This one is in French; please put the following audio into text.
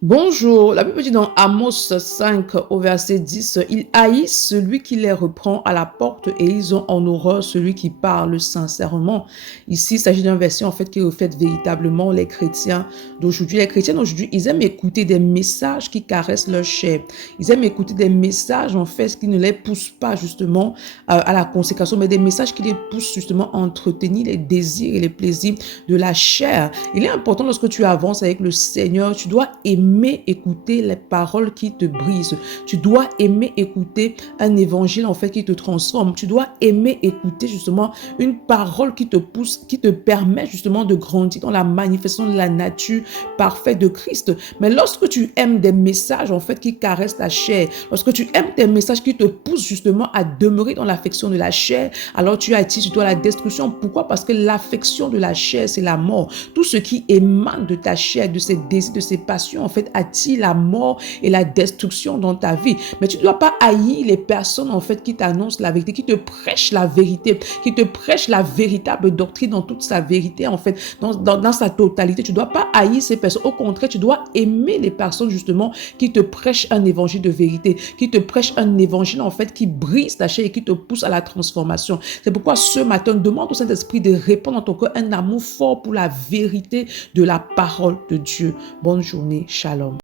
Bonjour, la Bible dit dans Amos 5 au verset 10, ils haïssent celui qui les reprend à la porte et ils ont en horreur celui qui parle sincèrement. Ici, il s'agit d'un verset en fait qui reflète véritablement les chrétiens d'aujourd'hui. Les chrétiens d'aujourd'hui, ils aiment écouter des messages qui caressent leur chair. Ils aiment écouter des messages en fait qui ne les poussent pas justement à la consécration, mais des messages qui les poussent justement à entretenir les désirs et les plaisirs de la chair. Il est important lorsque tu avances avec le Seigneur, tu dois aimer écouter les paroles qui te brisent. Tu dois aimer écouter un évangile en fait qui te transforme. Tu dois aimer écouter justement une parole qui te pousse, qui te permet justement de grandir dans la manifestation de la nature parfaite de Christ. Mais lorsque tu aimes des messages en fait qui caressent ta chair, lorsque tu aimes des messages qui te poussent justement à demeurer dans l'affection de la chair, alors tu attires sur toi la destruction. Pourquoi? Parce que l'affection de la chair, c'est la mort. Tout ce qui émane de ta chair, de ses désirs, de ses passions, en fait, attire la mort et la destruction dans ta vie. Mais tu ne dois pas haïr les personnes, en fait, qui t'annoncent la vérité, qui te prêchent la vérité, qui te prêchent la véritable doctrine dans toute sa vérité, en fait, dans sa totalité. Tu ne dois pas haïr ces personnes. Au contraire, tu dois aimer les personnes, justement, qui te prêchent un évangile de vérité, qui te prêchent un évangile, en fait, qui brise ta chair et qui te pousse à la transformation. C'est pourquoi ce matin, demande au Saint-Esprit de répandre dans ton cœur un amour fort pour la vérité de la parole de Dieu. Bonne journée, shalom.